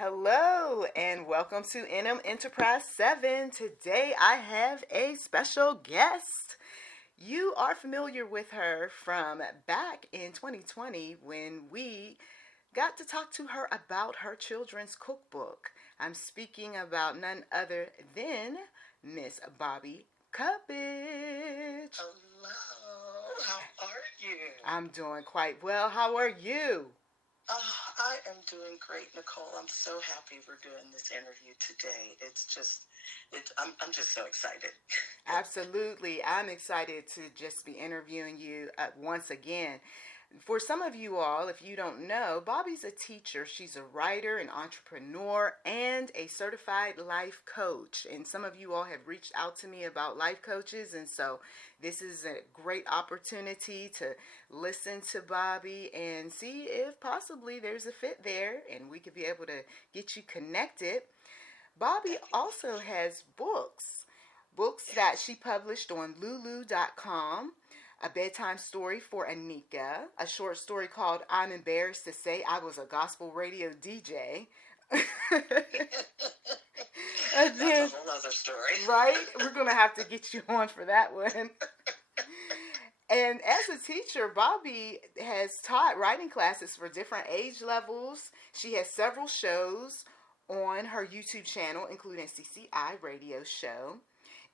Hello and welcome to NM Enterprise 7. Today I have a special guest. You are familiar with her from back in 2020 when we got to talk to her about her children's cookbook. I'm speaking about none other than Miss Bobby Cuppage. Hello, how are you? I'm doing quite well. How are you? I am doing great, Nicole. I'm so happy we're doing this interview today. I'm just so excited. Absolutely. I'm excited to just be interviewing you once again. For some of you all, if you don't know, Bobby's a teacher. She's a writer, an entrepreneur, and a certified life coach. And some of you all have reached out to me about life coaches. And so this is a great opportunity to listen to Bobby and see if possibly there's a fit there and we could be able to get you connected. Bobby also has books that she published on lulu.com. A bedtime story for Anika, a short story called I'm Embarrassed to Say I Was a Gospel Radio DJ. That's a whole other story. Right? We're going to have to get you on for that one. And as a teacher, Bobby has taught writing classes for different age levels. She has several shows on her YouTube channel, including CCI Radio Show.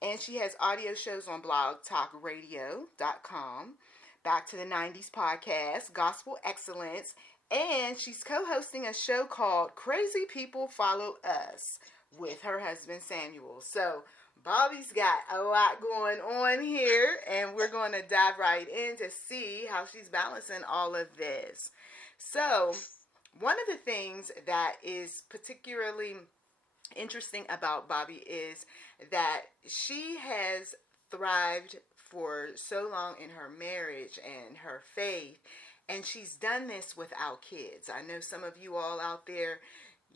And she has audio shows on blogtalkradio.com, Back to the 90s podcast, Gospel Excellence, and she's co-hosting a show called Crazy People Follow Us with her husband Samuel. So Bobby's got a lot going on here, and we're going to dive right in to see how she's balancing all of this. So one of the things that is particularly interesting about Bobby is that she has thrived for so long in her marriage and her faith, and she's done this without kids. I know some of you all out there,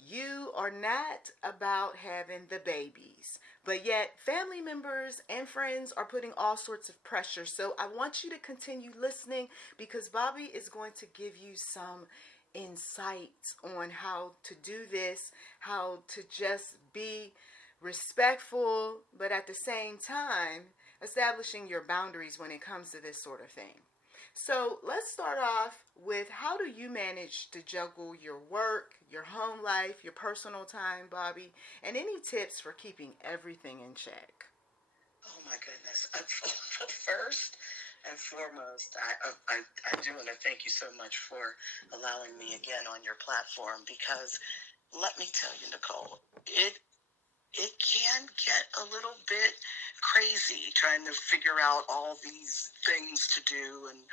you are not about having the babies, but yet family members and friends are putting all sorts of pressure. So I want you to continue listening because Bobby is going to give you some insights on how to do this, how to just be respectful, but at the same time, establishing your boundaries when it comes to this sort of thing. So let's start off with, how do you manage to juggle your work, your home life, your personal time, Bobby, and any tips for keeping everything in check? Oh my goodness. First and foremost, I do want to thank you so much for allowing me again on your platform, because let me tell you, Nicole, it can get a little bit crazy trying to figure out all these things to do and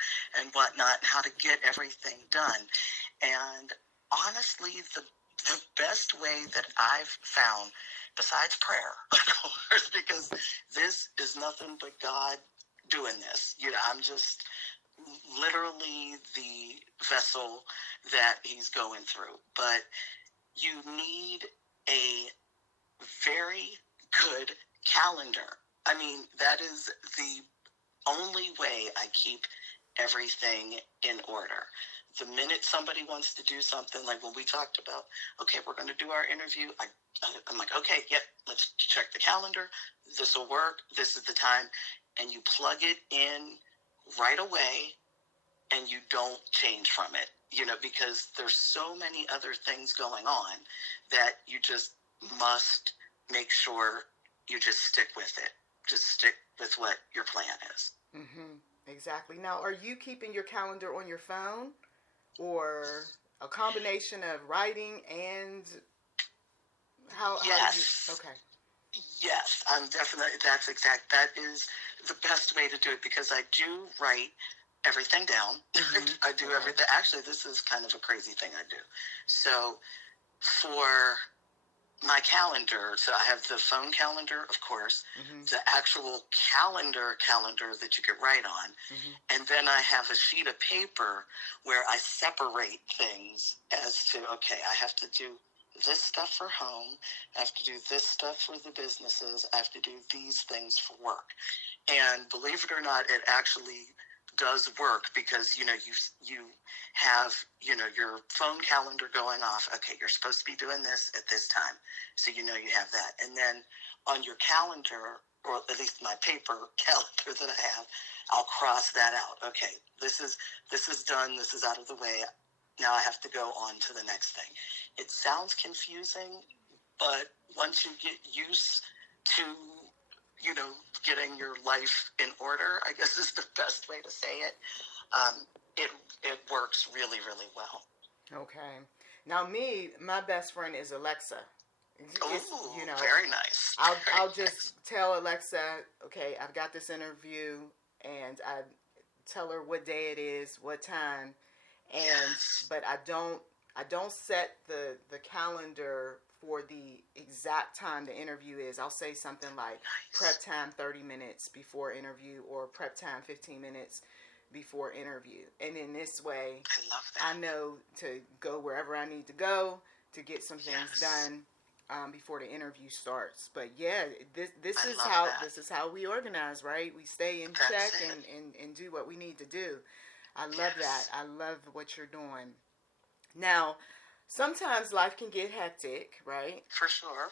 whatnot, and how to get everything done. And honestly, the best way that I've found, besides prayer, of course, because this is nothing but God doing this. I'm just literally the vessel that he's going through. But you need a very good calendar. I mean, that is the only way I keep everything in order. The minute somebody wants to do something, like when we talked about, okay, we're going to do our interview, I'm like, okay, yep, let's check the calendar. This will work. This is the time. And you plug it in right away, and you don't change from it, because there's so many other things going on that you just must make sure you just stick with it. Just stick with what your plan is. Mm-hmm. Exactly. Now, are you keeping your calendar on your phone, or a combination of writing and Yes. Okay. Yes, I'm definitely, that is the best way to do it, because I do write everything down. Mm-hmm. I do everything. Actually, this is kind of a crazy thing I do. So for my calendar, so I have the phone calendar, of course, the actual calendar that you could write on, and then I have a sheet of paper where I separate things as to, okay, I have to do this stuff for home, I have to do this stuff for the businesses, I have to do these things for work. And believe it or not, it actually does work because, you have, your phone calendar going off. Okay, you're supposed to be doing this at this time. So, you have that. And then on your calendar, or at least my paper calendar that I have, I'll cross that out. Okay, this is done. This is out of the way. Now I have to go on to the next thing. It sounds confusing, but once you get used to, getting your life in order, I guess is the best way to say it. It works really, really well. Okay. Now, my best friend is Alexa. Oh, very nice. I'll just tell Alexa, okay, I've got this interview, and I tell her what day it is, what time, but I don't set the calendar for the exact time the interview is. I'll say something like prep time 30 minutes before interview, or prep time 15 minutes before interview. And in this way, I love that. I know to go wherever I need to go to get some things done before the interview starts. But yeah, this is how we organize, right? We stay in check and do what we need to do. I love that. I love what you're doing. Now, sometimes life can get hectic, right? For sure.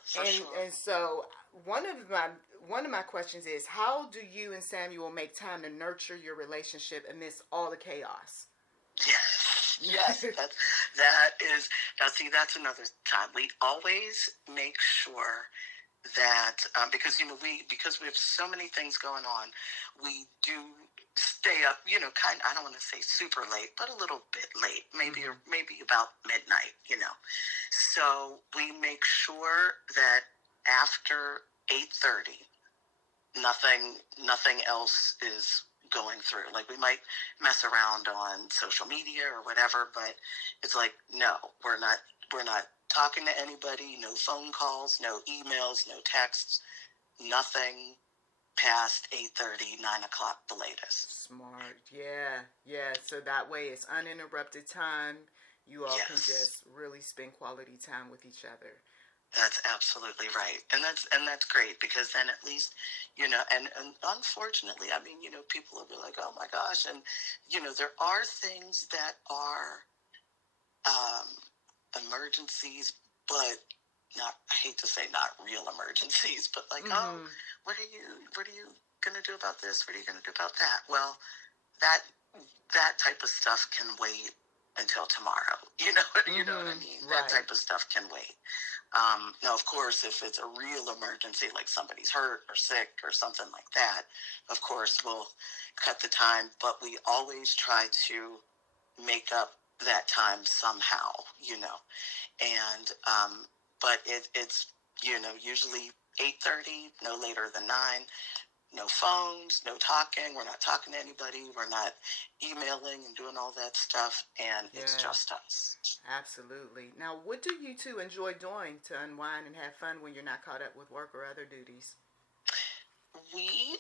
And so one of my questions is, how do you and Samuel make time to nurture your relationship amidst all the chaos? Yes, that is. Now, see, that's another time. We always make sure that because we have so many things going on, we do stay up. I don't want to say super late, but a little bit late, maybe about midnight. So we make sure that after 8:30, nothing else is going through. Like, we might mess around on social media or whatever, but it's like, no, we're not talking to anybody, no phone calls, no emails, no texts, nothing past 8:30, 9 o'clock, the latest. Smart. Yeah. So that way it's uninterrupted time. You all can just really spend quality time with each other. That's absolutely right. And that's great, because then at least, and unfortunately, people will be like, oh my gosh. And, there are things that are emergencies, but I hate to say not real emergencies, but like, oh, what are you going to do about this? What are you going to do about that? Well, that type of stuff can wait until tomorrow. You know what I mean? Right. That type of stuff can wait. Now, of course, if it's a real emergency, like somebody's hurt or sick or something like that, of course, we'll cut the time. But we always try to make up that time somehow, And but it's usually 8:30, no later than 9. No phones, no talking. We're not talking to anybody. We're not emailing and doing all that stuff. And it's just us. Absolutely. Now, what do you two enjoy doing to unwind and have fun when you're not caught up with work or other duties? We'd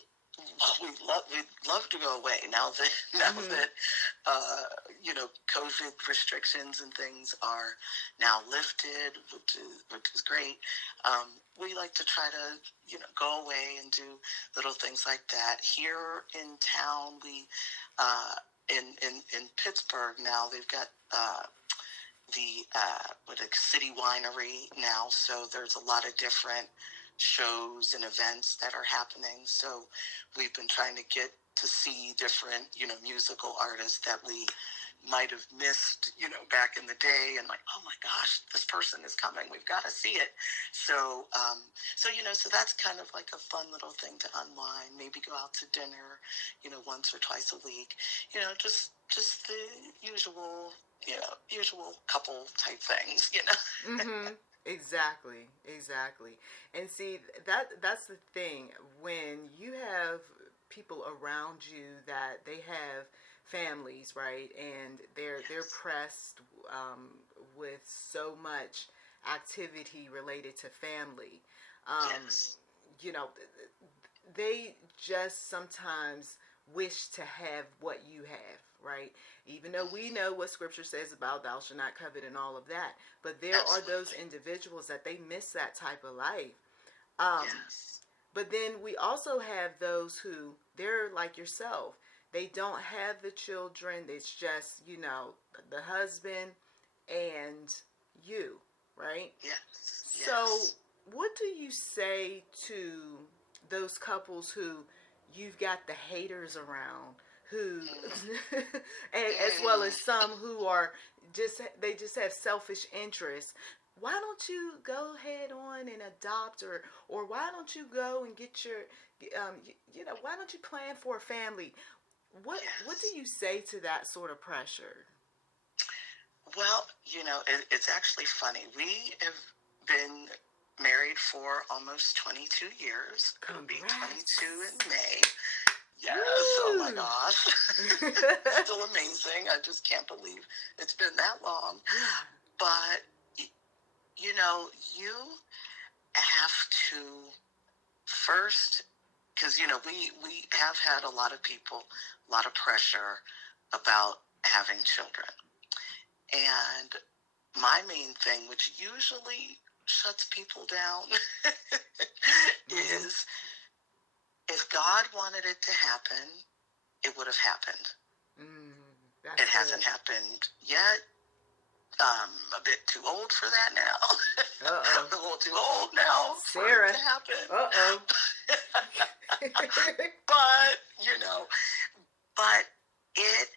love to go away now that COVID restrictions and things are now lifted, which is great. We like to try to go away and do little things like that. Here in town, we in Pittsburgh now, they've got the city winery now, so there's a lot of different shows and events that are happening. So we've been trying to get to see different, musical artists that we might have missed, back in the day, and like, oh my gosh, this person is coming. We've got to see it. So that's kind of like a fun little thing to unwind. Maybe go out to dinner, once or twice a week. Just the usual couple type things. Exactly. And see, that's the thing. When you have people around you that they have families, right, and they're pressed with so much activity related to family, they just sometimes wish to have what you have, right? Even though we know what scripture says about thou shalt not covet and all of that, but there are those individuals that they miss that type of life. But then we also have those who, they're like yourself. they don't have the children. It's just, the husband and you, right? Yes. So, what do you say to those couples who you've got the haters around, who, as well as some who are they just have selfish interests? Why don't you go ahead on and adopt, or why don't you go and get your, why don't you plan for a family? What do you say to that sort of pressure? Well, it's actually funny. We have been married for almost 22 years. It'll be 22 in May. Yes. Woo! Oh my gosh. Still amazing. I just can't believe it's been that long. But, you have to first, because, we have had a lot of people, a lot of pressure about having children. And my main thing, which usually shuts people down, is if God wanted it to happen, it would have happened. It hasn't happened yet. A bit too old for that now. I'm a little too old now for it to happen. But, but it,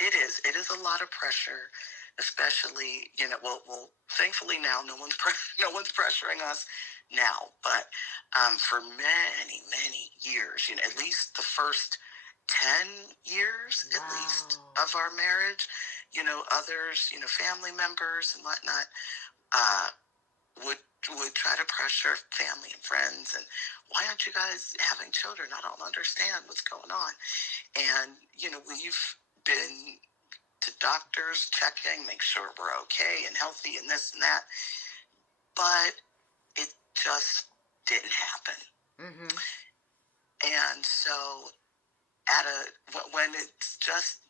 it is a lot of pressure, especially, well, thankfully now no one's pressuring us now, but for many, many years, at least the first 10 years, at least, of our marriage, others, family members and whatnot, would try to pressure family and friends, and why aren't you guys having children? I don't understand what's going on. And, we've been to doctors checking, make sure we're okay and healthy and this and that, but it just didn't happen. And so when it's just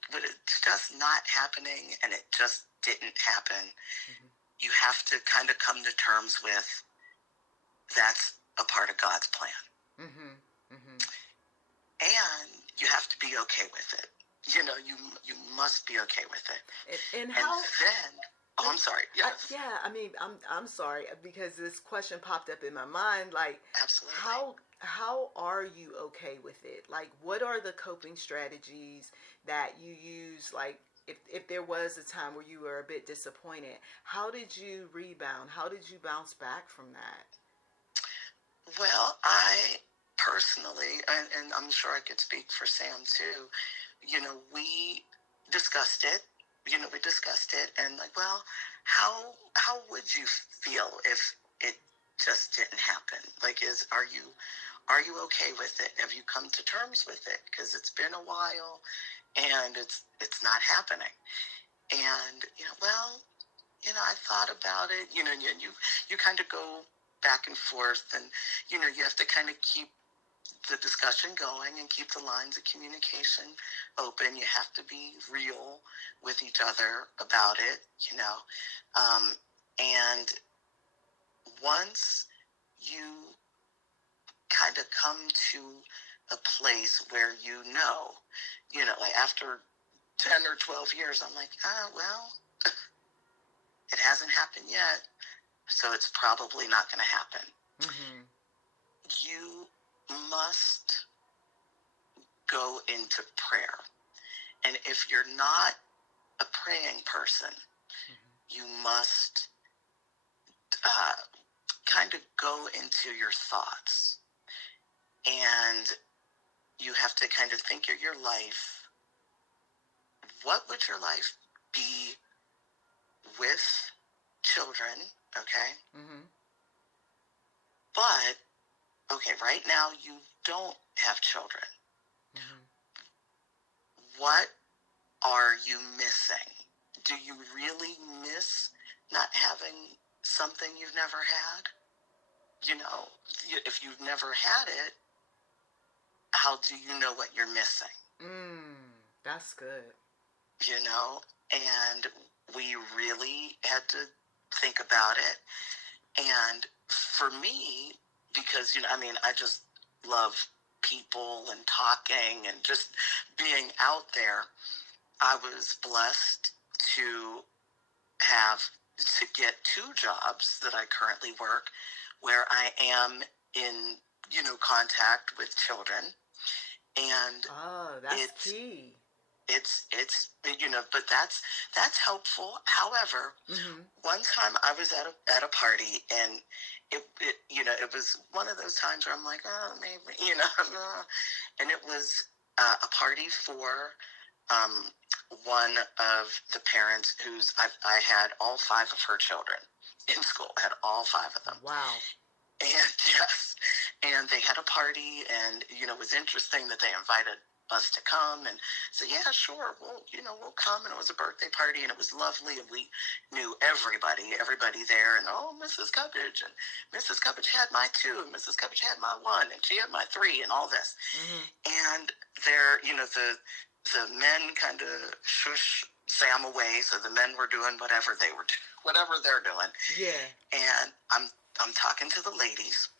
not happening and it just didn't happen, you have to kind of come to terms with that's a part of God's plan. And you have to be okay with it. You must be okay with it. And how? Then, I'm sorry. Yes. I'm sorry, because this question popped up in my mind. Like, absolutely. How are you okay with it? Like, what are the coping strategies that you use? Like, if there was a time where you were a bit disappointed, how did you rebound? How did you bounce back from that? Well, I personally, and I'm sure I could speak for Sam too, we discussed it. And like, well, how would you feel if it just didn't happen? Like, are you okay with it? Have you come to terms with it? Because it's been a while and it's not happening. And, I thought about it, you kind of go back and forth, and, you have to kind of keep the discussion going and keep the lines of communication open. You have to be real with each other about it, and once you kind of come to a place where like after 10 or 12 years, I'm like, well, it hasn't happened yet, so it's probably not going to happen. You must go into prayer. And if you're not a praying person, you must kind of go into your thoughts. And you have to kind of think of your life. What would your life be with children? Okay? But, okay, right now you don't have children. What are you missing? Do you really miss not having something you've never had? If you've never had it, how do you know what you're missing? That's good. And we really had to think about it. And for me, because, I just love people and talking and just being out there, I was blessed to get 2 jobs that I currently work where I am in, contact with children. And that's key. It's but that's helpful. However, one time I was at a party, and it was one of those times where I'm like, oh, maybe, and it was a party for one of the parents I had all 5 of her children in school. I had all 5 of them. Wow. And yes, and they had a party, and it was interesting that they invited us to come, and so yeah, sure, we'll come. And it was a birthday party, and it was lovely, and we knew everybody there, and Mrs. Cubbage, and Mrs. Cubbage had my 2, and Mrs. Cubbage had my 1, and she had my 3, and all this. And they're, the men kind of shush Sam away, so the men were doing whatever they're doing. Yeah. And I'm talking to the ladies,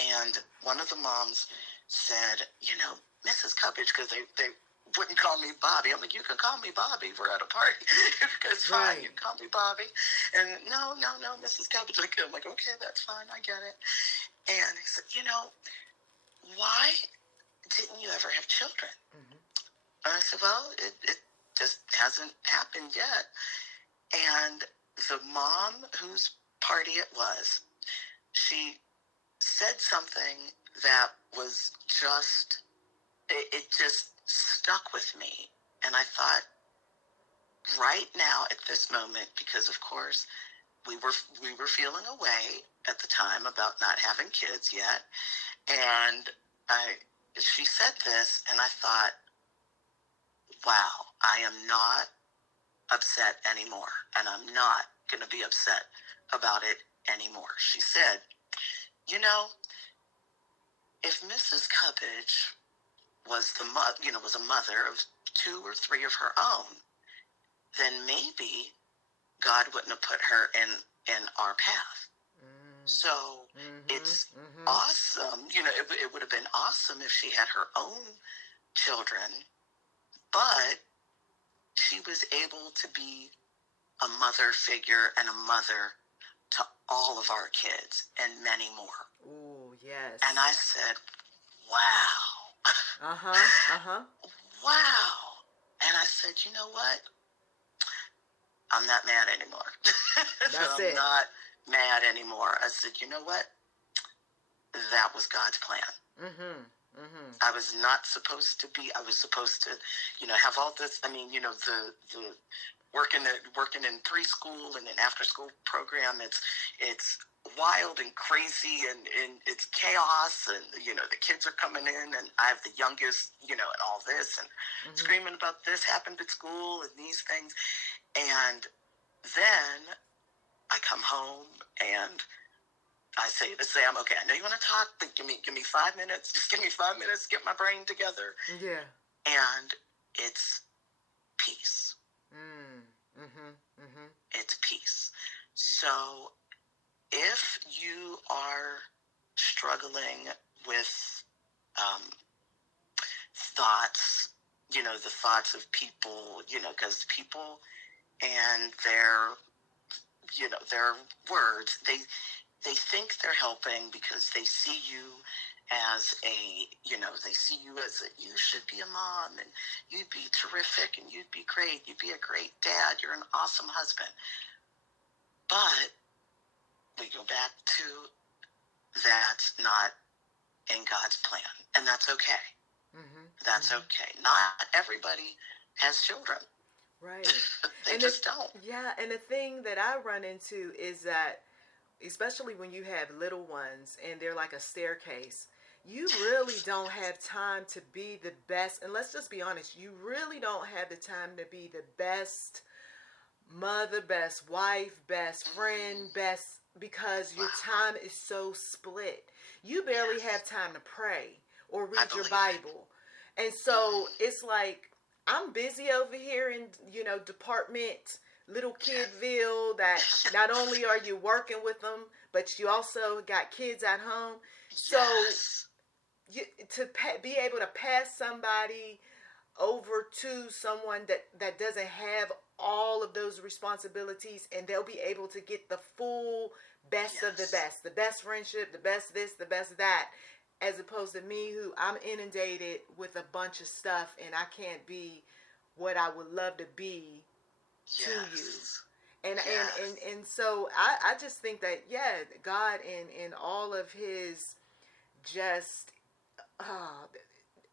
and one of the moms said, Mrs. Cubbage, because they wouldn't call me Bobby. I'm like, you can call me Bobby. We're at a party. It's fine. You can call me Bobby. And no, Mrs. Cubbage. I'm like, okay, that's fine. I get it. And he said, why didn't you ever have children? And I said, well, it just hasn't happened yet. And the mom whose party it was, she said something that was just, it just stuck with me. And I thought, right now at this moment, because of course we were feeling away at the time about not having kids yet, and she said this, and I thought, wow, I am not upset anymore, and I'm not going to be upset about it anymore. She said, if Mrs. Cubbage was was a mother of 2 or 3 of her own, then maybe God wouldn't have put her in our path. So it's awesome. It would have been awesome if she had her own children, but she was able to be a mother figure and a mother to all of our kids and many more. Ooh, yes. And I said, wow. Wow. And I said, you know what? I'm not mad anymore. I'm not mad anymore. I said, you know what? That was God's plan. I was not supposed to be. I was supposed to, have all this. I mean, the working in preschool and an after school program. It's wild and crazy, and it's chaos, and the kids are coming in, and I have the youngest, and all this, and screaming about this happened at school and these things, and then I come home and I say to Sam, okay, I know you want to talk, but give me 5 minutes. Just give me 5 minutes to get my brain together. Yeah. And it's peace. It's peace. So if you are struggling with thoughts, the thoughts of people, because people and their words, they think they're helping because they see you as you should be a mom, and you'd be terrific, and you'd be great, you'd be a great dad, you're an awesome husband. But we go back to that's not in God's plan, and that's okay. That's okay. Not everybody has children. Right. They just don't. Yeah, and the thing that I run into is that, especially when you have little ones and they're like a staircase, you really don't have time to be the best. And let's just be honest, you really don't have the time to be the best mother, best wife, best friend, because your time is so split. You barely have time to pray or read your Bible. And so it's like, I'm busy over here in, department, little Kidville, that not only are you working with them, but you also got kids at home. So be able to pass somebody over to someone that doesn't have all of those responsibilities, and they'll be able to get the full best of the best friendship, the best this, the best that, as opposed to me, who I'm inundated with a bunch of stuff and I can't be what I would love to be to you. And so I just think that, God in all of his just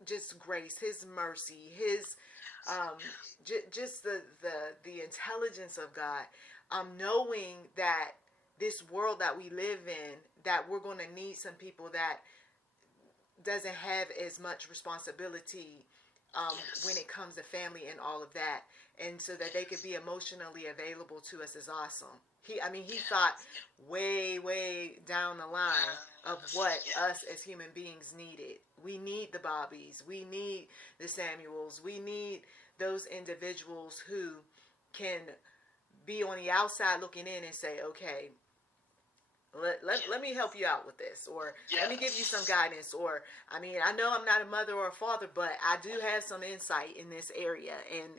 just grace, his mercy, his just the intelligence of God, knowing that this world that we live in, that we're going to need some people that doesn't have as much responsibility when it comes to family and all of that, and so that they could be emotionally available to us is awesome. He thought way down the line of what us as human beings needed. We need the Bobbies. We need the Samuels. We need those individuals who can be on the outside looking in and say, okay, let me help you out with this, or let me give you some guidance, or I know I'm not a mother or a father, but I do have some insight in this area, and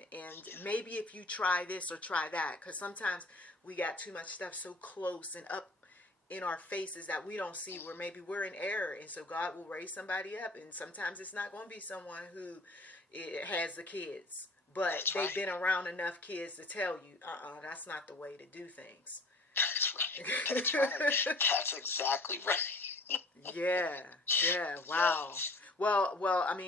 maybe if you try this or try that, because sometimes we got too much stuff so close and up in our faces that we don't see where maybe we're in error, and so God will raise somebody up, and sometimes it's not going to be someone who has the kids, but they've been around enough kids to tell you, that's not the way to do things. That's right. That's exactly right. Yeah. Wow. Yes. Well.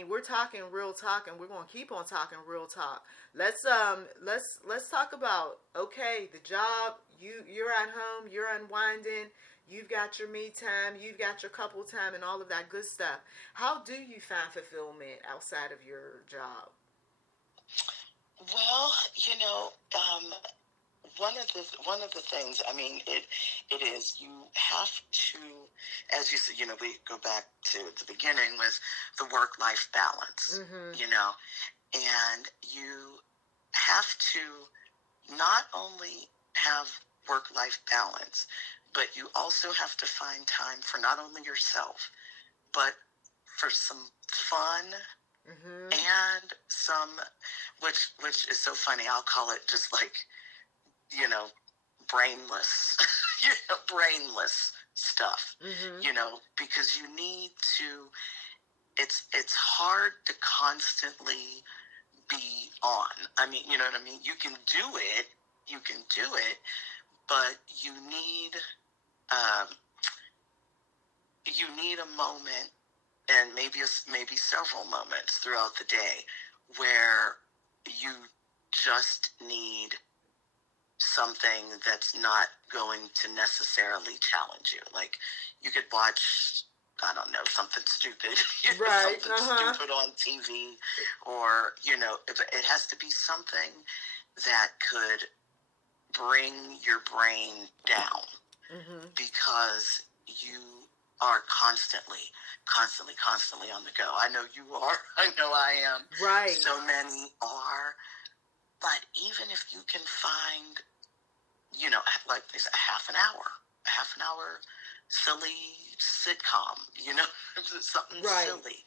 We're talking real talk, and we're going to keep on talking real talk. Let's talk about, okay, the job. You're at home. You're unwinding. You've got your me time. You've got your couple time, and all of that good stuff. How do you find fulfillment outside of your job? Well, one of the things, it is, you have to, as you said, we go back to the beginning with the work-life balance, and you have to not only have work-life balance, but you also have to find time for not only yourself, but for some fun, and some, which is so funny, I'll call it just like, brainless, brainless stuff, because you need to, it's hard to constantly be on. You know what I mean? You can do it, but you need a moment, and maybe several moments throughout the day where you just need something that's not going to necessarily challenge you. Like, you could watch, I don't know, something stupid, stupid on TV, or, it has to be something that could bring your brain down, because you are constantly on the go. I know you are. I know I am. Right. So many are. But even if you can find, like there's a half an hour silly sitcom, something silly,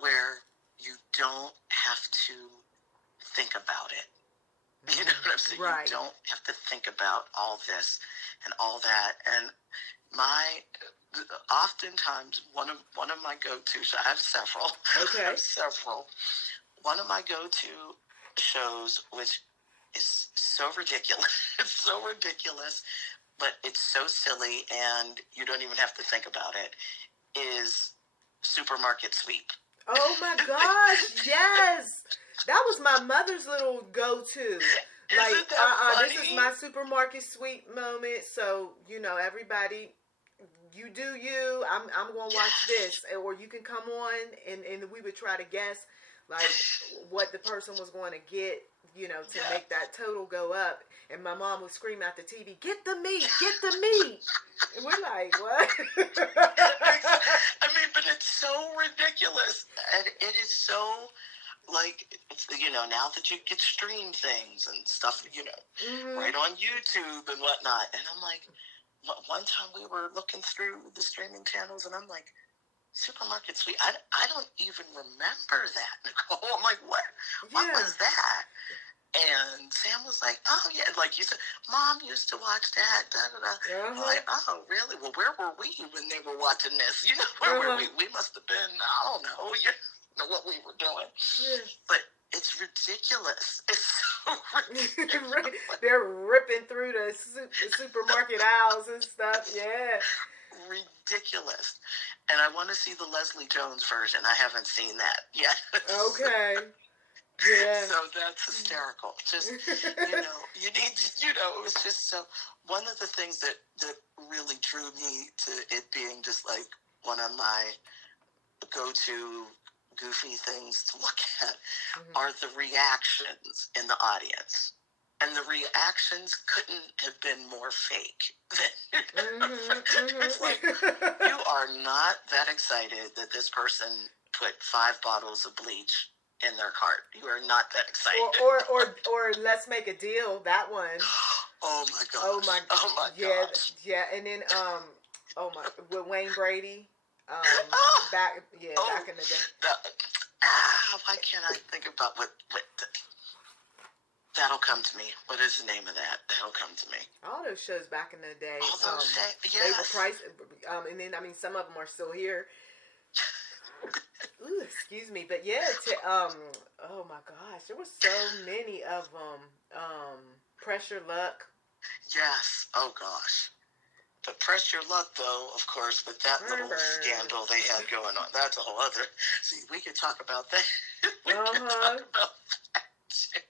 where you don't have to think about it. You know what I'm saying? Right. You don't have to think about all this and all that. And oftentimes one of my go-tos, I have several. Okay. One of my go-to shows, which is so ridiculous. It's so ridiculous, but it's so silly, and you don't even have to think about it, is Supermarket Sweep. Oh my gosh, yes! That was my mother's little go-to. Like, this is my Supermarket Sweep moment. So, everybody, you do you. I'm gonna watch this, or you can come on, and we would try to guess, like, what the person was going to get, to make that total go up. And my mom would scream at the TV, "Get the meat! Get the meat!" And we're like, what? But it's so ridiculous. And it is so, like, now that you can stream things and stuff, right on YouTube and whatnot. And I'm like, one time we were looking through the streaming channels, and I'm like, Supermarket sweep. I don't even remember that, Nicole. I'm like, what? Yeah. What was that? And Sam was like, oh, yeah, like you said, Mom used to watch that, da-da-da. I'm like, oh, really? Well, where were we when they were watching this? You know, where were we? We must have been, I don't know, you know what we were doing. Yeah. But it's ridiculous. It's so ridiculous. They're ripping through the supermarket aisles and stuff, yeah. Ridiculous. And I want to see the Leslie Jones version. I haven't seen that yet. Okay. Yeah. So that's hysterical. Just, you need, it was just so, one of the things that really drew me to it being just like one of my go-to goofy things to look at are the reactions in the audience. And the reactions couldn't have been more fake. It's like, you are not that excited that this person put 5 bottles of bleach in their cart. You are not that excited. Or let's make a deal. That one. Oh my gosh. Oh my. Yeah, gosh. Yeah. And then with Wayne Brady. Back in the day. Why can't I think about what That'll Come to Me. What is the name of that? That'll Come to Me. All those shows back in the day. All those shows. Yes. They were priced. And then some of them are still here. Ooh, excuse me, but yeah, oh my gosh, there were so many of them. Pressure Luck. Yes. Oh gosh. The Pressure Luck, though, of course, with that little scandal they had going on, that's a whole other. See, we could talk about that. We could talk about that too.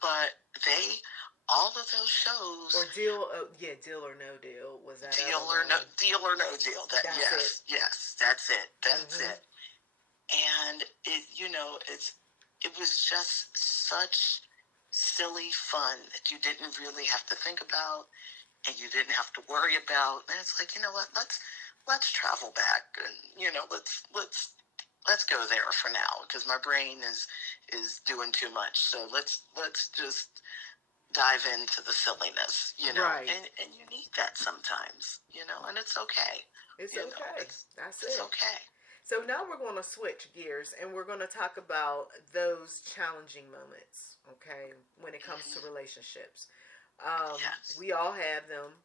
But all of those shows. Or Deal or No Deal was that? Deal or No Deal. Yes, that's it. That's it. And it was just such silly fun that you didn't really have to think about, and you didn't have to worry about. And it's like, you know what? Let's travel back, and let's go there for now, because my brain is doing too much. So let's just dive into the silliness, right. and you need that sometimes, and it's okay. It's okay. That's it. It's okay. So now we're going to switch gears, and we're going to talk about those challenging moments, okay, when it comes to relationships. Yes. We all have them.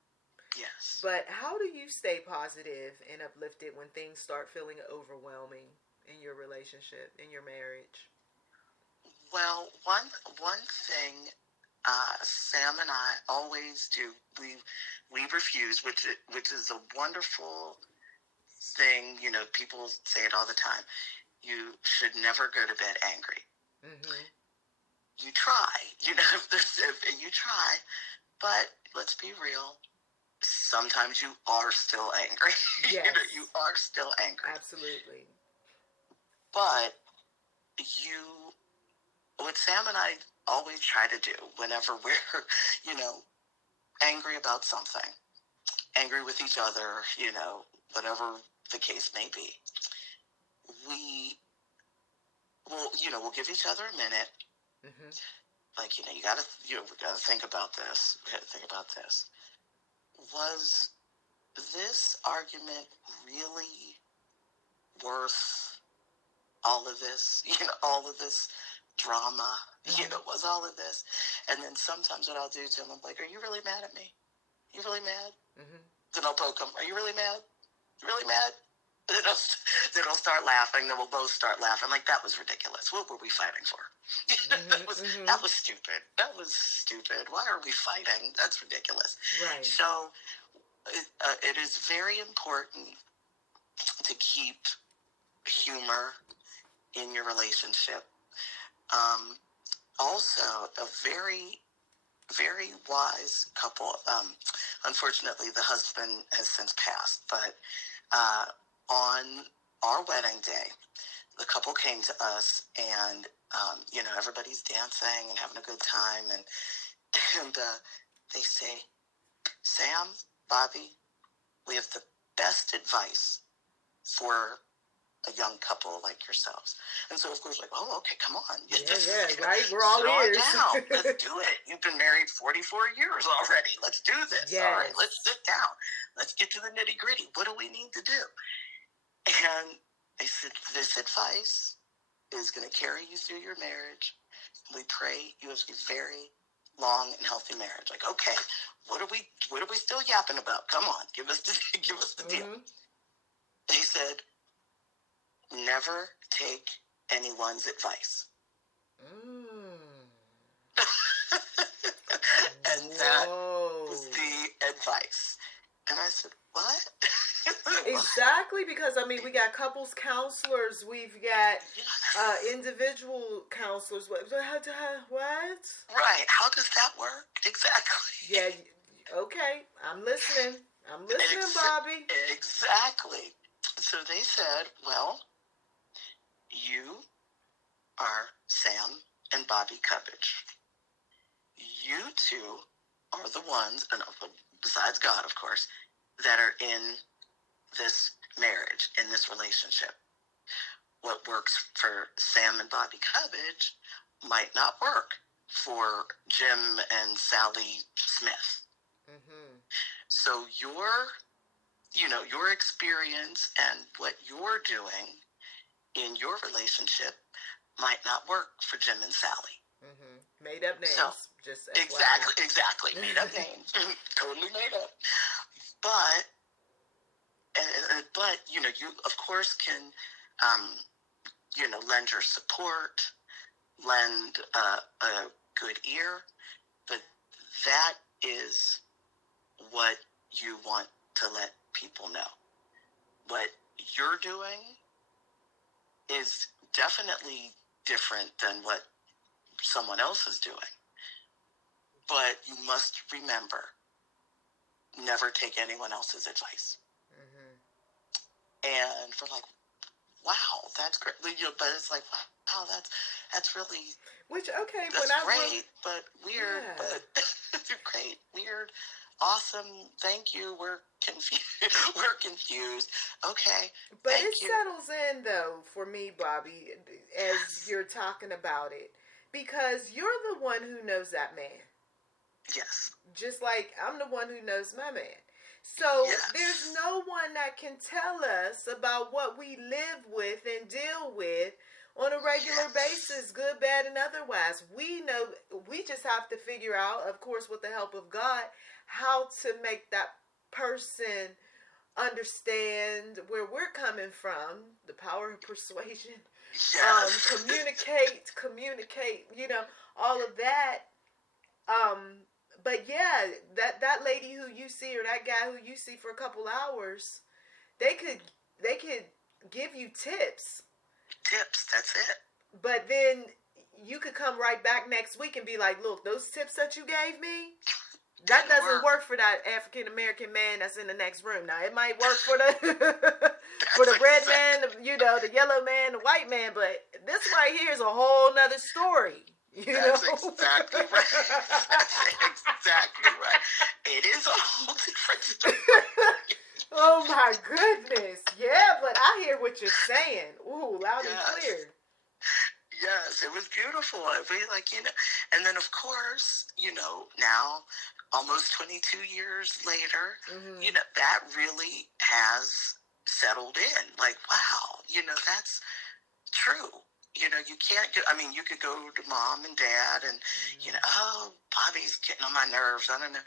Yes. But how do you stay positive and uplifted when things start feeling overwhelming in your relationship, in your marriage? Well, one thing Sam and I always do, we refuse, which is a wonderful thing. People say it all the time. You should never go to bed angry. Mm-hmm. You try, if you try, but let's be real. Sometimes you are still angry. Yes. You are still angry. Absolutely. But what Sam and I always try to do whenever we're, angry about something, angry with each other, whatever the case may be, we'll give each other a minute. Mm-hmm. Like, we gotta think about this. We gotta think about this. Was this argument really worth all of this? All of this drama? Mm-hmm. Was all of this? And then sometimes what I'll do to him, I'm like, are you really mad at me? You really mad? Mm-hmm. Then I'll poke him. Are you really mad? You really mad? Then he'll start laughing. Then we'll both start laughing. Like, that was ridiculous. What were we fighting for? Mm-hmm, that was stupid. That was stupid. Why are we fighting? That's ridiculous. Right. So it is very important to keep humor in your relationship. Also, a very, very wise couple. Unfortunately, the husband has since passed, but on our wedding day, the couple came to us, and everybody's dancing and having a good time, and they say, Sam, Bobby, we have the best advice for a young couple like yourselves. And so, of course, like, oh, okay, come on. Right? We're all ears. Down. Let's do it. You've been married 44 years already. Let's do this. Yes. All right, let's sit down. Let's get to the nitty gritty. What do we need to do? And they said, this advice is going to carry you through your marriage. We pray you have a very long and healthy marriage. Like, okay, what are we still yapping about? Come on, give us the deal. They said, never take anyone's advice. And that was the advice. And I said, what? Exactly, because I mean, we got couples counselors, we've got individual counselors. What? Right. How does that work? Exactly. Yeah. Okay. I'm listening, Bobby. Exactly. So they said, well, you are Sam and Bobby Cubbage. You two are the ones, and besides God, of course, that are in this marriage, in this relationship. What works for Sam and Bobby Cubbage might not work for Jim and Sally Smith. So your experience and what you're doing in your relationship might not work for Jim and Sally. Made up names. So, just exactly. Made up names. Totally made up. But you of course can, lend your support, lend a good ear, but that is what you want to let people know. What you're doing is definitely different than what someone else is doing. But you must remember, never take anyone else's advice. And we're like, wow, that's great. But it's like, wow, that's really, that's great, but weird, but great, weird, awesome, thank you, we're confused, okay, but it settles in, though, for me, Bobby, as you're talking about it, because you're the one who knows that man. Yes. Just like I'm the one who knows my man. So there's no one that can tell us about what we live with and deal with on a regular basis, good, bad, and otherwise. We know, we just have to figure out, of course, with the help of God, how to make that person understand where we're coming from, the power of persuasion, communicate, all of that. But yeah, that lady who you see, or that guy who you see for a couple hours, they could give you tips. That's it. But then you could come right back next week and be like, look, those tips that you gave me, that doesn't work for that African American man that's in the next room. Now it might work for the for the red man, the yellow man, the white man, but this right here is a whole nother story. That's exactly right. That's exactly right. It is a whole different story. Oh my goodness. Yeah, but I hear what you're saying. Ooh, loud and clear. Yes, it was beautiful. And then of course, now almost 22 years later, that really has settled in. Like, wow, that's true. You can't you could go to mom and dad and, oh, Bobby's getting on my nerves. I don't know.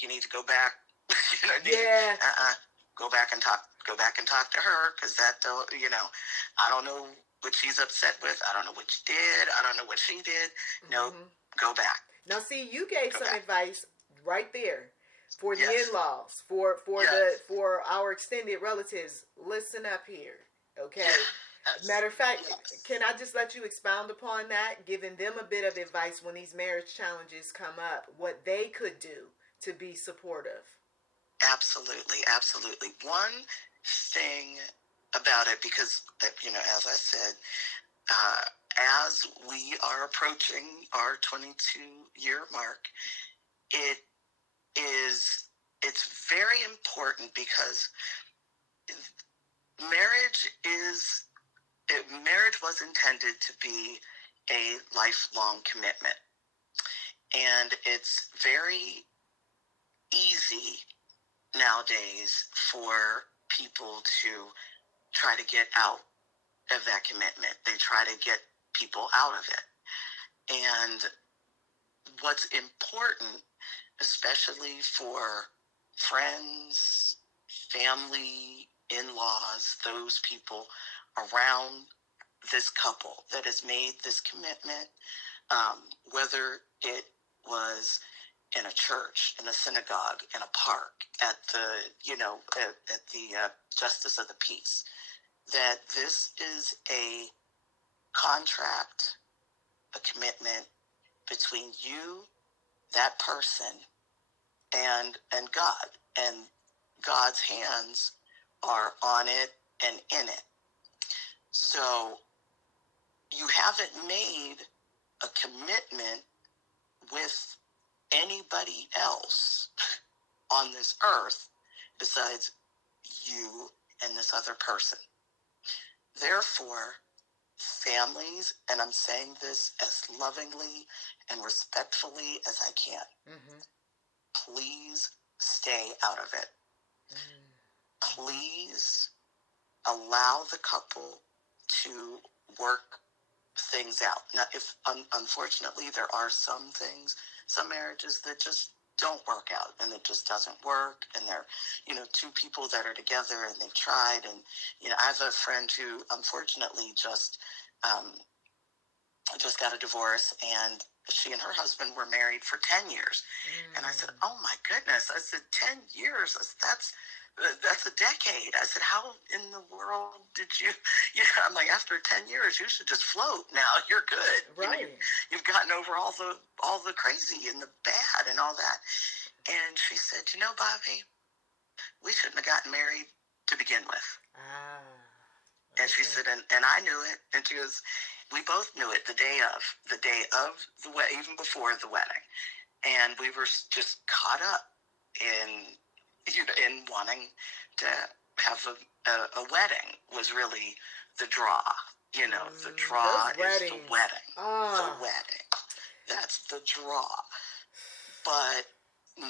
You need to go back. Go back and talk to her, because I don't know what she's upset with. I don't know what you did. I don't know what she did. No, go back. Now, see, you gave some advice right there for the in-laws, for our extended relatives. Listen up here, okay? Matter of fact, can I just let you expound upon that, giving them a bit of advice when these marriage challenges come up, what they could do to be supportive? Absolutely. One thing about it, because, as I said, as we are approaching our 22-year mark, it's very important, because marriage was intended to be a lifelong commitment. And it's very easy nowadays for people to try to get out of that commitment. They try to get people out of it. And what's important, especially for friends, family, in-laws, those people around this couple that has made this commitment, whether it was in a church, in a synagogue, in a park, at the, at the Justice of the Peace, that this is a contract, a commitment between you, that person, and God. And God's hands are on it and in it. So you haven't made a commitment with anybody else on this earth besides you and this other person. Therefore, families, and I'm saying this as lovingly and respectfully as I can, please stay out of it. Please allow the couple to work things out. Now, if unfortunately there are some things, some marriages that just don't work out, and it just doesn't work, and they're, two people that are together and they've tried, and, I have a friend who unfortunately just got a divorce, and she and her husband were married for 10 years. And I said, oh my goodness, I said, 10 years, that's a decade. I said, how in the world did you, I'm like, after 10 years, you should just float now. You're good. Right. You've gotten over all the crazy and the bad and all that. And she said, Bobby, we shouldn't have gotten married to begin with. Okay. And she said, and I knew it. And she goes, we both knew it the day of the wedding, even before the wedding. And we were just caught up in wanting to have a wedding was really the draw. The draw is the wedding. The wedding. That's the draw. But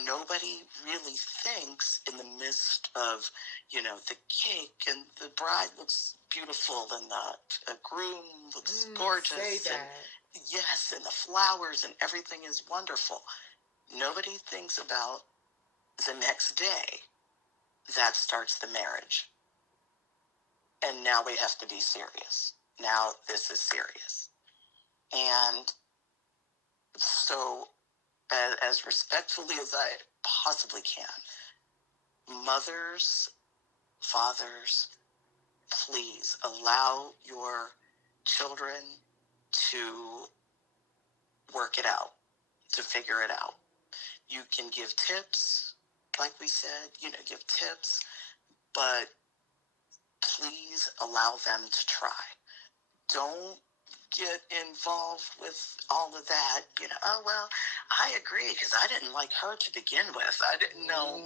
nobody really thinks in the midst of, the cake, and the bride looks beautiful, and the groom looks gorgeous. Say that. And, yes, and the flowers and everything is wonderful. Nobody thinks about the next day that starts the marriage. And now we have to be serious. Now this is serious. And so, as respectfully as I possibly can, mothers, fathers, please allow your children to work it out, to figure it out. You can give tips, like we said, give tips, but please allow them to try. Don't get involved with all of that, oh, well, I agree, because I didn't like her to begin with. I didn't, no.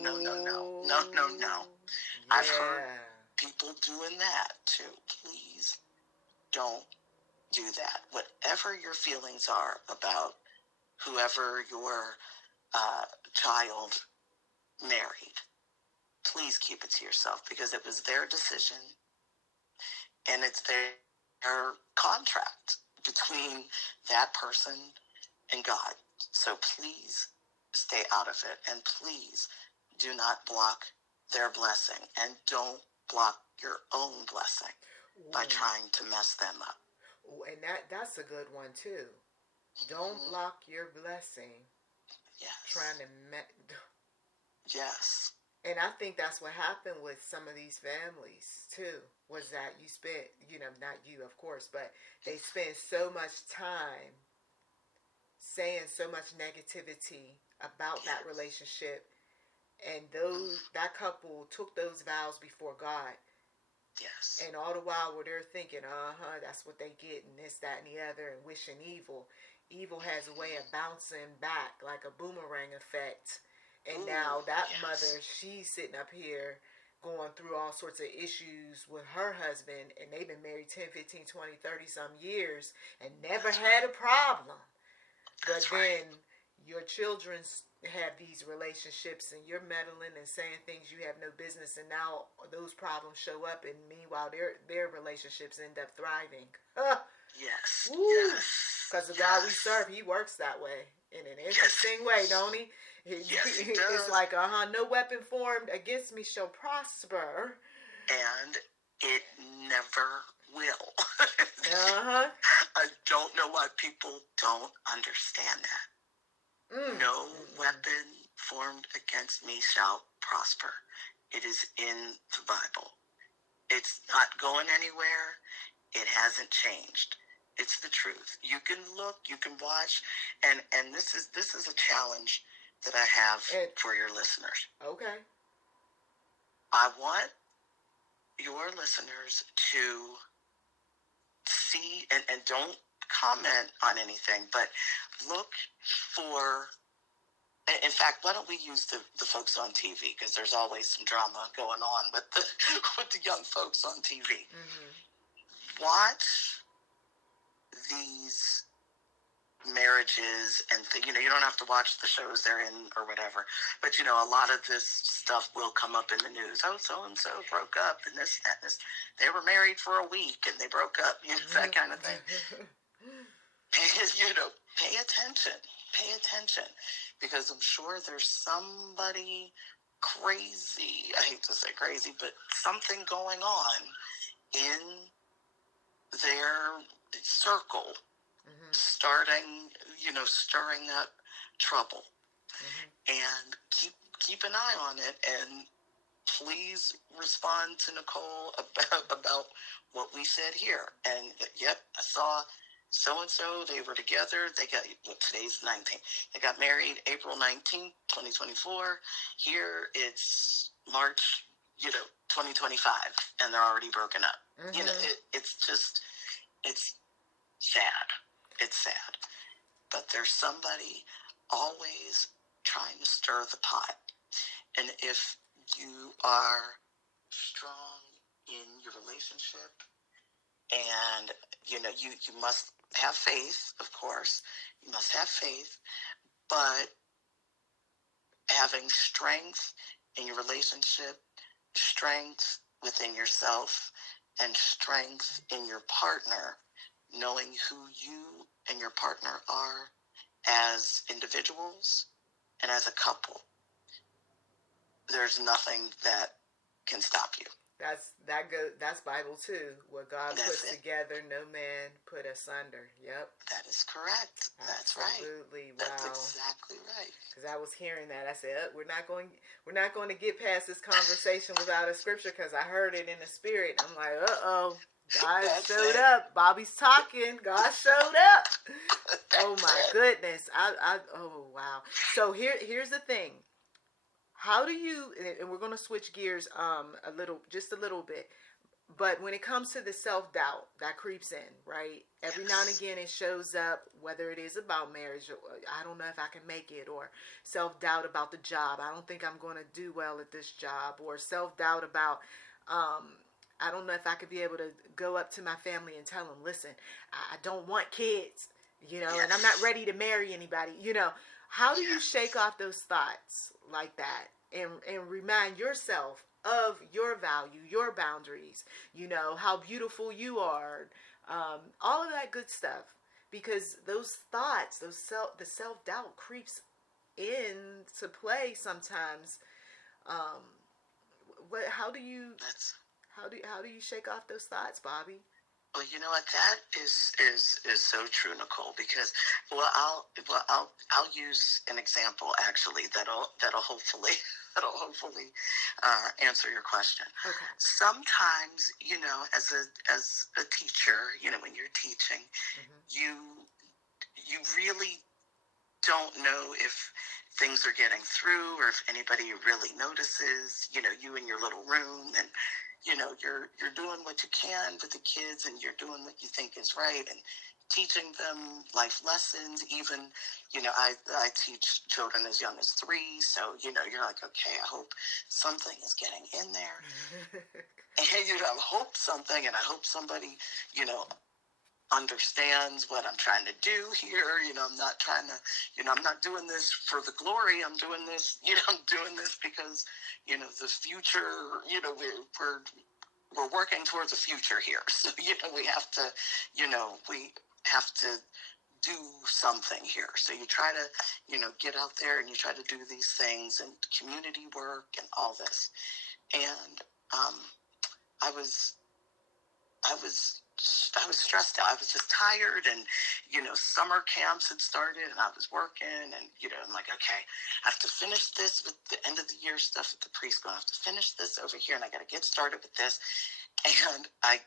Yeah. I've heard people doing that too. Please don't do that. Whatever your feelings are about whoever your child married, please keep it to yourself, because it was their decision, and it's their contract between that person and God. So please stay out of it, and please do not block their blessing, and don't block your own blessing by trying to mess them up. And that's a good one too. Don't block your blessing. Yes. Trying to yes. And I think that's what happened with some of these families too, was that you spent, not you of course, but they spent so much time saying so much negativity about that relationship, and that couple took those vows before God. Yes. And all the while where they're thinking, that's what they get, and this, that, and the other, and wishing evil. Evil has a way of bouncing back like a boomerang effect. And now that mother, she's sitting up here going through all sorts of issues with her husband, and they've been married 10, 15, 20, 30 some years and never had a problem. But then your children have these relationships and you're meddling and saying things you have no business, and now those problems show up, and meanwhile their relationships end up thriving. Yes. Woo! Yes. Because the God we serve, he works that way in an interesting way, don't he? Yes, he does. It's like, no weapon formed against me shall prosper. And it never will. Uh-huh. I don't know why people don't understand that. No weapon formed against me shall prosper. It is in the Bible. It's not going anywhere. It hasn't changed. It's the truth. You can look, you can watch, and this is a challenge that I have for your listeners. Okay. I want your listeners to see, and don't comment on anything, but look for, in fact, why don't we use the folks on TV, because there's always some drama going on with the young folks on TV. Mm-hmm. Watch these marriages and you don't have to watch the shows they're in or whatever, but a lot of this stuff will come up in the news. Oh, so and so broke up, and this, that, and this. They were married for a week and they broke up, that kind of thing. Pay attention, because I'm sure there's somebody crazy, I hate to say crazy, but something going on in their circle, stirring up trouble. And keep an eye on it, and please respond to Nicole about what we said here. And yep, I saw so-and-so, they were together, they got, today's 19th, they got married April 19th, 2024. Here it's March, 2025, and they're already broken up. It's sad. It's sad. But there's somebody always trying to stir the pot. And if you are strong in your relationship, and you must have faith, of course. You must have faith, but having strength in your relationship, strength within yourself, and strength in your partner, knowing who you and your partner are as individuals and as a couple, there's nothing that can stop you. That's Bible too. What God puts together, no man put asunder. Yep. That is correct. That's right. Absolutely. Wow. That's exactly right. Because I was hearing that, I said, we're not going to get past this conversation without a scripture, because I heard it in the spirit. I'm like, God showed up. Bobby's talking. God showed up. Oh my goodness. Oh wow. So here's the thing. How do you, and we're going to switch gears just a little bit, but when it comes to the self-doubt that creeps in, right? Every now and again it shows up, whether it is about marriage, or I don't know if I can make it, or self-doubt about the job. I don't think I'm going to do well at this job, or self-doubt about, I don't know if I could be able to go up to my family and tell them, listen, I don't want kids, and I'm not ready to marry anybody, How do you shake off those thoughts like that and remind yourself of your value, your boundaries, how beautiful you are, all of that good stuff? Because those thoughts, the self-doubt creeps into play sometimes. How do you shake off those thoughts, Bobby? Well, you know what, that is so true, Nicole, because I'll use an example actually that'll hopefully answer your question. Okay. Sometimes, as a teacher, when you're teaching, you really don't know if things are getting through, or if anybody really notices, you in your little room, and you're doing what you can with the kids, and you're doing what you think is right, and teaching them life lessons. Even, I teach children as young as 3, so, you're like, okay, I hope something is getting in there. And I hope something, and I hope somebody, understands what I'm trying to do here. I'm not trying to, I'm not doing this for the glory. I'm doing this, I'm doing this because, the future, we're working towards a future here. So, we have to, we have to do something here. So you try to, get out there and you try to do these things and community work and all this. And I was stressed out. I was just tired, and summer camps had started, and I was working, and I'm like, okay, I have to finish this with the end of the year stuff at the preschool. I have to finish this over here, and I got to get started with this. And I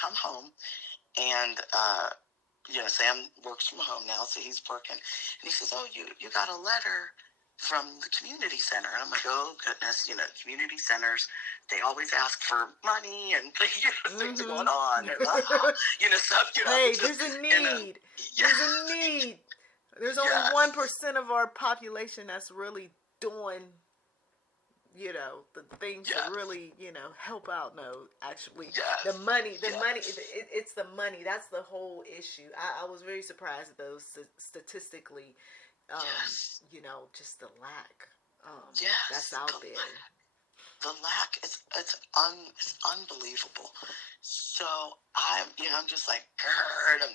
come home, and Sam works from home now, so he's working, and he says, oh, you got a letter from the community center. And I'm like, oh goodness, community centers, they always ask for money and things going on. And, stuff. Hey, there's a need. There's a need. There's only 1% of our population that's really doing, the things to really, help out. No, actually, the money, it's the money. That's the whole issue. I was very surprised at those statistically. Just the lack that's out there. The lack is it's unbelievable. So I'm just like, I'm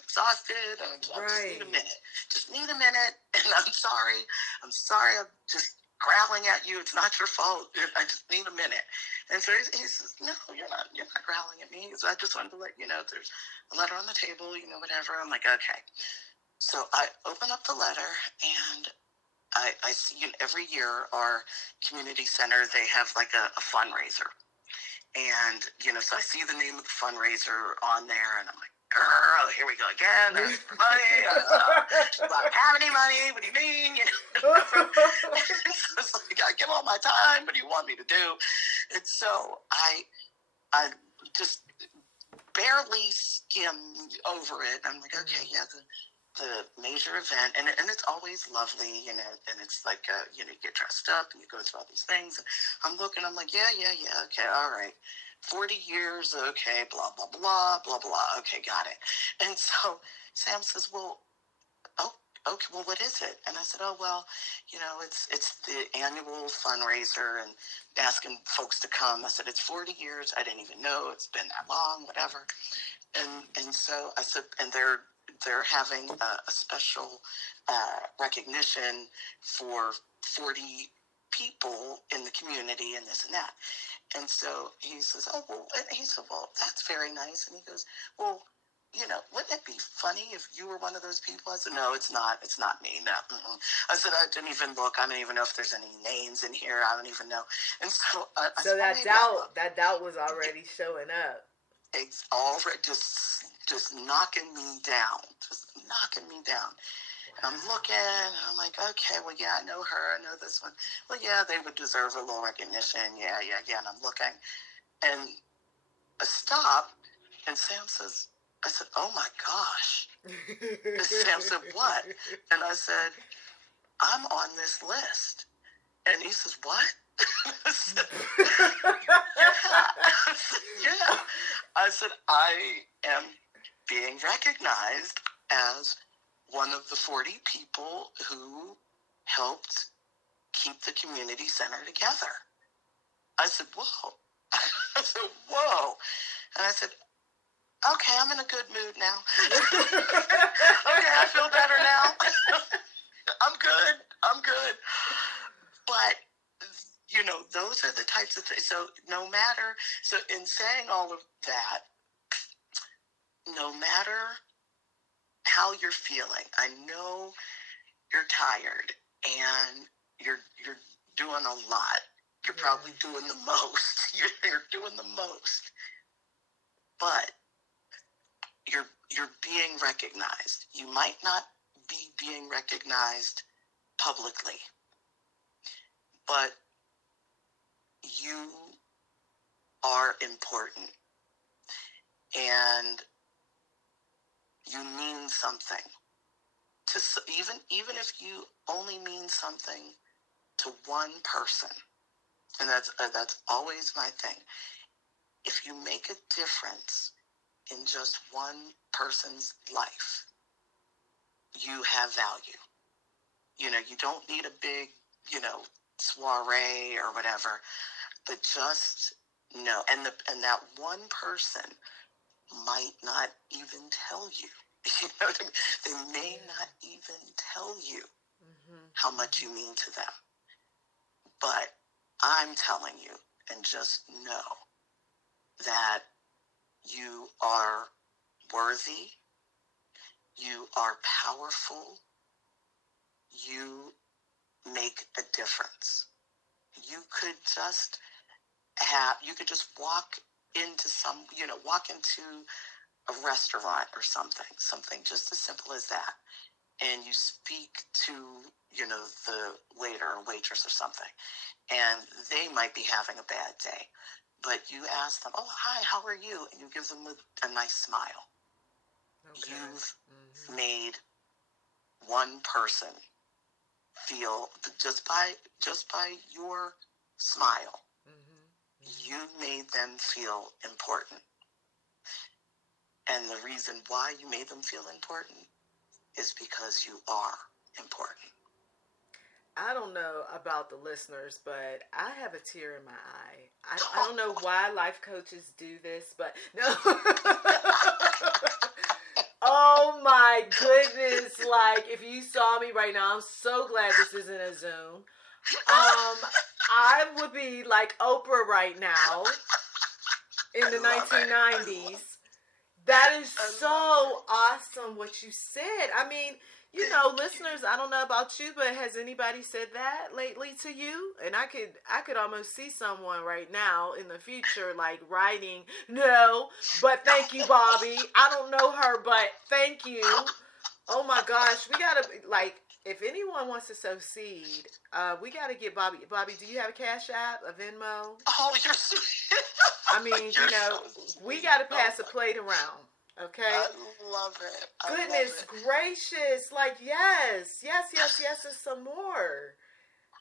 exhausted. I just need a minute. Just need a minute. And I'm sorry. I'm just growling at you. It's not your fault. I just need a minute. And so he says, no, you're not growling at me. So I just wanted to let you know there's a letter on the table, whatever. I'm like, okay. So I open up the letter, and I see every year our community center, they have like a fundraiser. And, so I see the name of the fundraiser on there, and I'm like, girl, here we go again. There's money. I don't have any money. What do you mean? It's like, I give all my time. What do you want me to do? And so I just barely skim over it. I'm like, okay, the major event, and it's always lovely, and it's like, you get dressed up, and you go through all these things, and I'm looking, I'm like, yeah, okay, all right, 40 years, okay, blah, blah, blah, blah, blah, okay, got it. And so Sam says, well, okay, well, what is it? And I said, oh, well, it's the annual fundraiser, and asking folks to come. I said, it's 40 years, I didn't even know it's been that long, whatever. And so I said, and they're having a special recognition for 40 people in the community and this and that. And so he says, oh, well, that's very nice. And he goes, well, wouldn't it be funny if you were one of those people? I said, no, it's not me. No. Mm-mm. I said, I didn't even look. I don't even know if there's any names in here. I don't even know. And so that doubt was already showing up. It's already just knocking me down. And I'm looking, and I'm like, okay, well, yeah, I know her, I know this one. Well, yeah, they would deserve a little recognition. Yeah. And I'm looking, and I stop, and Sam says, I said, oh my gosh. And Sam said, what? And I said, I'm on this list. And he says, what? I said, yeah. I said, I am being recognized as one of the 40 people who helped keep the community center together. I said, whoa. And I said, okay, I'm in a good mood now. Okay, I feel better now. I'm good. But, those are the types of things. So in saying all of that, no matter how you're feeling, I know you're tired and you're doing a lot. You're probably doing the most. You're doing the most. But you're being recognized. You might not be being recognized publicly, but you are important, and you mean something to even if you only mean something to one person, and that's always my thing. If you make a difference in just one person's life, you have value. You know, you don't need a big, you know, soiree or whatever, but just know. And that one person might not even tell you. You know what I mean? They may not even tell you how much you mean to them. But I'm telling you, and just know that you are worthy, you are powerful, you make a difference. You could just walk into walk into a restaurant or something just as simple as that. And you speak to, you know, the waiter or waitress or something, and they might be having a bad day, but you ask them, "Oh, hi, how are you?" And you give them a nice smile. Okay. You've made one person feel, just by your smile, you made them feel important. And the reason why you made them feel important is because you are important. I don't know about the listeners, but I have a tear in my eye. I don't know why life coaches do this, but no. Oh my goodness. Like, if you saw me right now, I'm so glad this isn't a Zoom. I would be like Oprah right now in the 1990s. That is so awesome what you said. I mean, you know, listeners, I don't know about you, but has anybody said that lately to you? And I could almost see someone right now in the future like writing, "No, but thank you, Bobby. I don't know her, but thank you." Oh my gosh, we gotta, like, if anyone wants to sow seed, we gotta get Bobby. Bobby, do you have a CashApp, a Venmo? Oh, you're sweet. I mean, you know, so we gotta pass a plate around. Okay. I love it. Goodness gracious. Like, yes, and some more.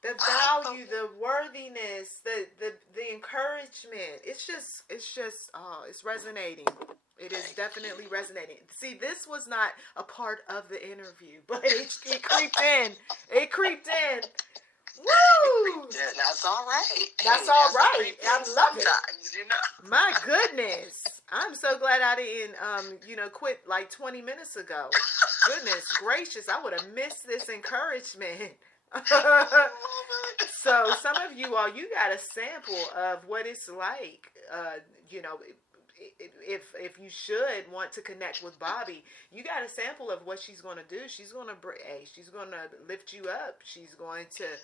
The value, the worthiness, the encouragement. It's just, it's resonating. It is definitely resonating. See, this was not a part of the interview, but it creeped in. It creeped in. Woo! That's all right. That's all right. I love it. You know? My goodness. I'm so glad I didn't, quit like 20 minutes ago. Goodness gracious. I would have missed this encouragement. So some of you all, you got a sample of what it's like, if you should want to connect with Bobby, you got a sample of what she's going to do. She's going to lift you up. She's going to,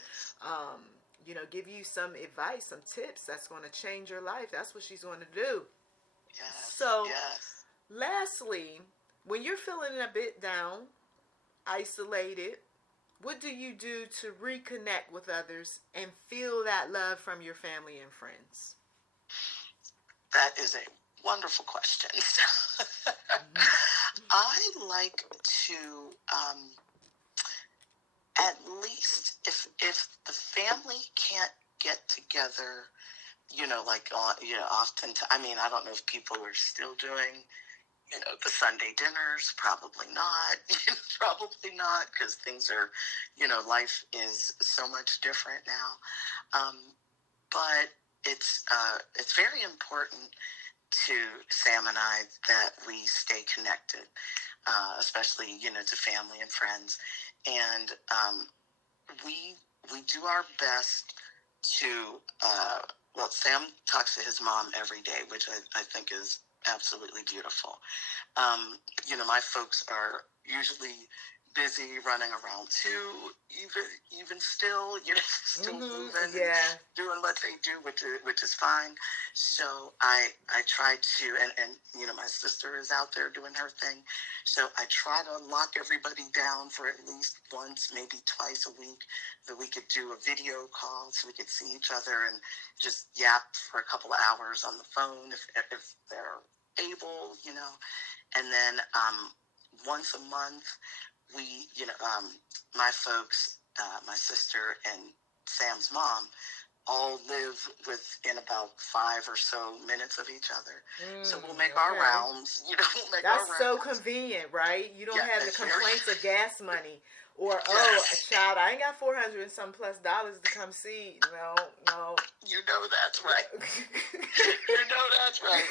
give you some advice, some tips that's going to change your life. That's what she's going to do. Yes, so, lastly, when you're feeling a bit down, isolated, what do you do to reconnect with others and feel that love from your family and friends? That is a wonderful question. I like to, at least if the family can't get together, often. I don't know if people are still doing, the Sunday dinners. Probably not. Probably not, because things are, life is so much different now. But it's very important to Sam and I that we stay connected, especially, to family and friends. And we do our best to, Sam talks to his mom every day, which I think is absolutely beautiful. My folks are usually busy running around too, even still, still moving, doing what they do, which is fine. So I try to, and my sister is out there doing her thing. So I try to lock everybody down for at least once, maybe twice a week, that we could do a video call so we could see each other and just yap for a couple of hours on the phone if they're able, And then once a month, we, my folks, my sister and Sam's mom, all live within about 5 or so minutes of each other. So we'll make our rounds, we'll make That's our rounds. so convenient, right? You don't have the complaints of gas money. Or, Yes. child, I ain't got $400 and some plus dollars to come see. No. You know that's right. You know that's right.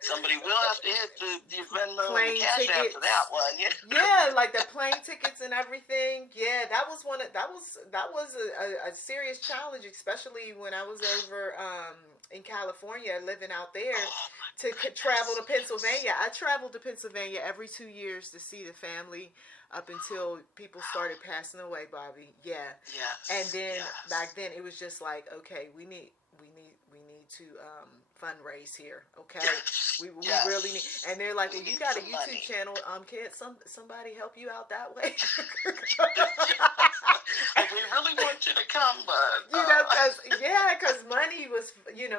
Somebody will have to hit the Venmo and the CashApp for that one. Yeah, like the plane tickets and everything. Yeah, that was a serious challenge, especially when I was over in California, living out there, to travel to Pennsylvania. I traveled to Pennsylvania every 2 years to see the family up until people started passing away, Bobby. Yeah. Yes. And then back then it was just like, okay, we need to fundraise here. Okay. We really need, and they're like, well, you got a YouTube channel. Can't somebody help you out that way? Like, we really want you to come, but because money was,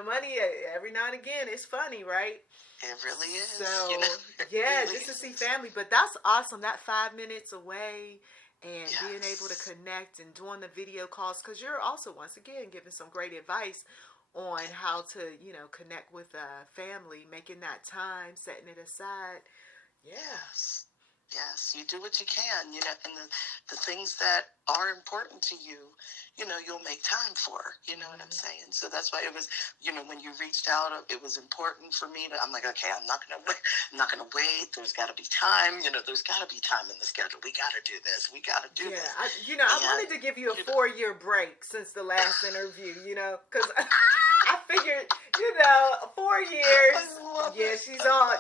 money every now and again is funny, right? It really is. So, just to see family. But that's awesome. That 5 minutes away and being able to connect and doing the video calls. Because you're also, once again, giving some great advice on how to, connect with family, making that time, setting it aside. Yes. Yes, you do what you can, and the things that are important to you, you'll make time for, what I'm saying? So that's why it was, when you reached out, it was important for me I'm like, okay, I'm not going to wait. There's got to be time, there's got to be time in the schedule. We got to do this. We got to do this. I wanted to give you a 4-year break since the last interview, because I figured, 4 years, she's all,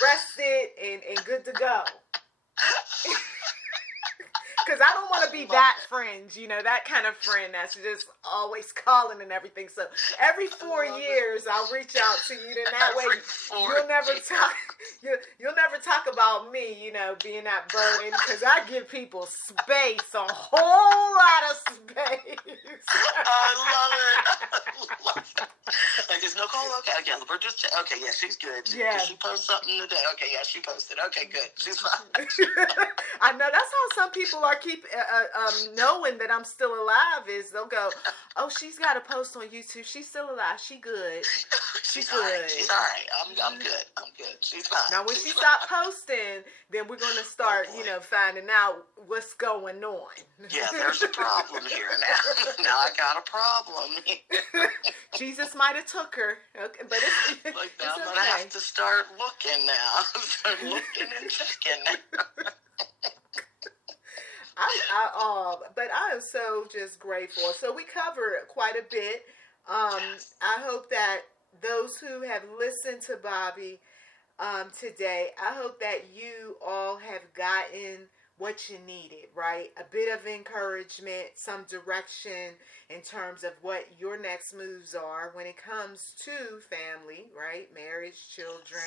rested and good to go. Because I don't want to be that friend, that kind of friend that's just always calling and everything. So every 4 years, I'll reach out to you. Then that way, you'll never talk about me, being that burden. Because I give people space, a whole lot of space. I love it. Like, is Nicole okay? Okay, we're just okay. Yeah, she's good. Did she post something today? Okay, yeah, she posted. Okay, good. She's fine. I know that's how some people are knowing that I'm still alive. Is they'll go, oh, she's got a post on YouTube. She's still alive. She good. She's good. Right. She's all right. I'm good. I'm good. She's fine. Now, when she stopped posting, then we're gonna start, finding out what's going on. Yeah, there's a problem here now. Now I got a problem. Jesus might have took her, okay, but it's like now I'm gonna have to start looking now. Start looking and checking now. But I am so just grateful. So we covered quite a bit. I hope that those who have listened to Bobby today, I hope that you all have gotten what you needed, right? A bit of encouragement, some direction in terms of what your next moves are when it comes to family, right? Marriage, children,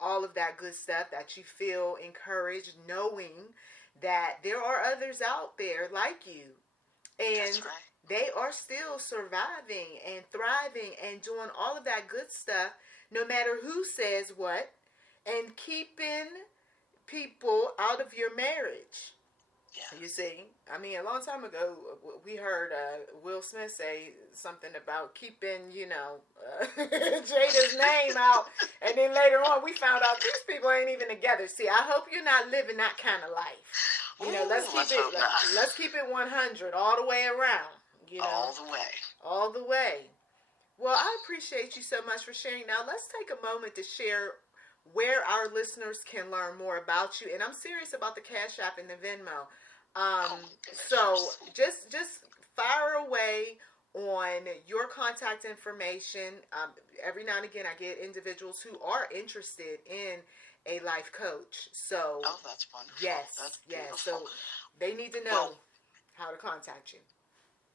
all of that good stuff, that you feel encouraged knowing that there are others out there like you. And they are still surviving and thriving and doing all of that good stuff, no matter who says what, and keeping people out of your marriage. Yeah. You see, I mean, a long time ago, we heard Will Smith say something about keeping, Jada's name out, and then later on, we found out these people ain't even together. See, I hope you're not living that kind of life. Let's keep it 100 all the way around. All the way. Well, I appreciate you so much for sharing. Now, let's take a moment to share where our listeners can learn more about you. And I'm serious about the Cash App and the Venmo. So just fire away on your contact information. Every now and again, I get individuals who are interested in a life coach. So that's wonderful. Yes, yes. So they need to know how to contact you.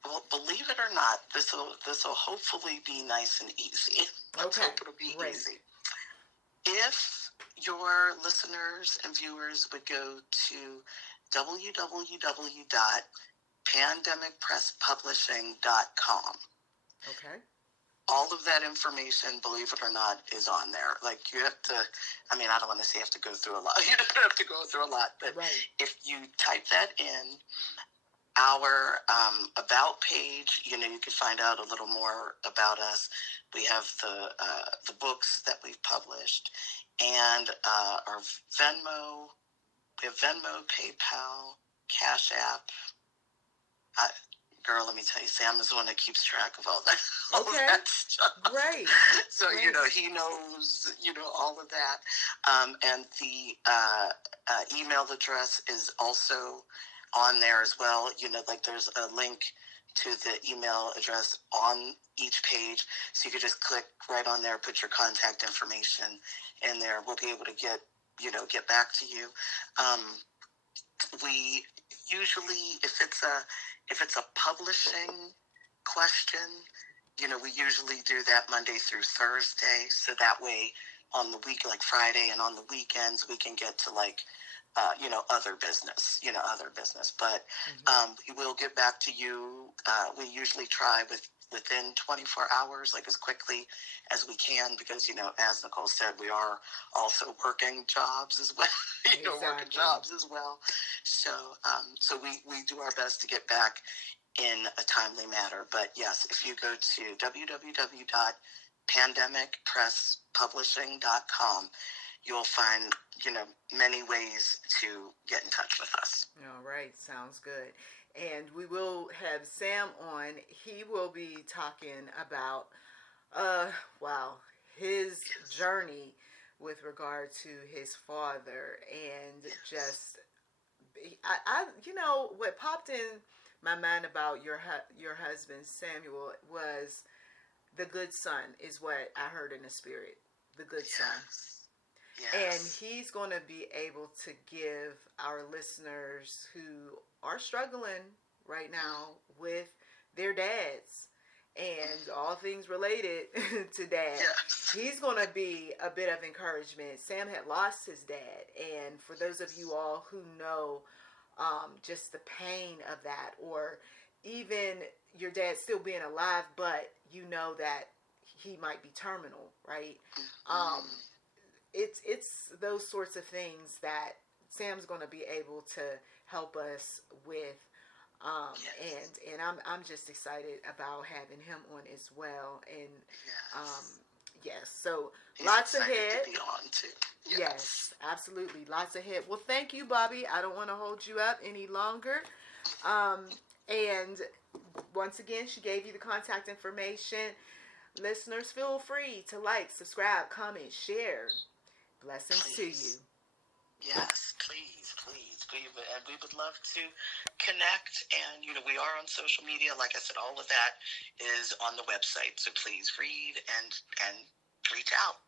Well, believe it or not, this will hopefully be nice and easy. Let's hope it'll be easy. If your listeners and viewers would go to www.pandemicpresspublishing.com. Okay. All of that information, believe it or not, is on there. Like, you have to, I don't want to say you have to go through a lot. You don't have to go through a lot, but if you type that in, our about page, you can find out a little more about us. We have the books that we've published, and our Venmo. We have Venmo, PayPal, CashApp. Girl, let me tell you, Sam is the one that keeps track of all that, all that stuff. Great. So, Great. he knows, all of that. And the email address is also on there as well. Like there's a link to the email address on each page. So you could just click right on there, put your contact information in there. We'll be able to get back to you. We usually, if it's a publishing question, we usually do that Monday through Thursday. So that way on the week, like Friday and on the weekends, we can get to other business. But we will get back to you. We usually try within 24 hours, like as quickly as we can, because, as Nicholl said, we are also working jobs as well, working jobs as well. So, so we do our best to get back in a timely manner. But yes, if you go to www.pandemicpresspublishing.com, you'll find, many ways to get in touch with us. All right. Sounds good. And we will have Sam on. He will be talking about, his journey with regard to his father, and just, what popped in my mind about your husband Samuel was the good son, is what I heard in the spirit. The good son. Yes. And he's going to be able to give our listeners who are struggling right now with their dads and all things related to dad. Yes. He's going to be a bit of encouragement. Sam had lost his dad, and for those of you all who know just the pain of that, or even your dad still being alive, but you know that he might be terminal, right? It's those sorts of things that Sam's going to be able to help us with, and I'm just excited about having him on as well. And yes, so he's lots ahead. ahead. To be on too. Yes, absolutely, lots ahead. Well, thank you, Bobby. I don't want to hold you up any longer. And once again, she gave you the contact information. Listeners, feel free to like, subscribe, comment, share. Blessings to you. Yes, please. And we would love to connect. And, we are on social media. Like I said, all of that is on the website. So please read and reach out.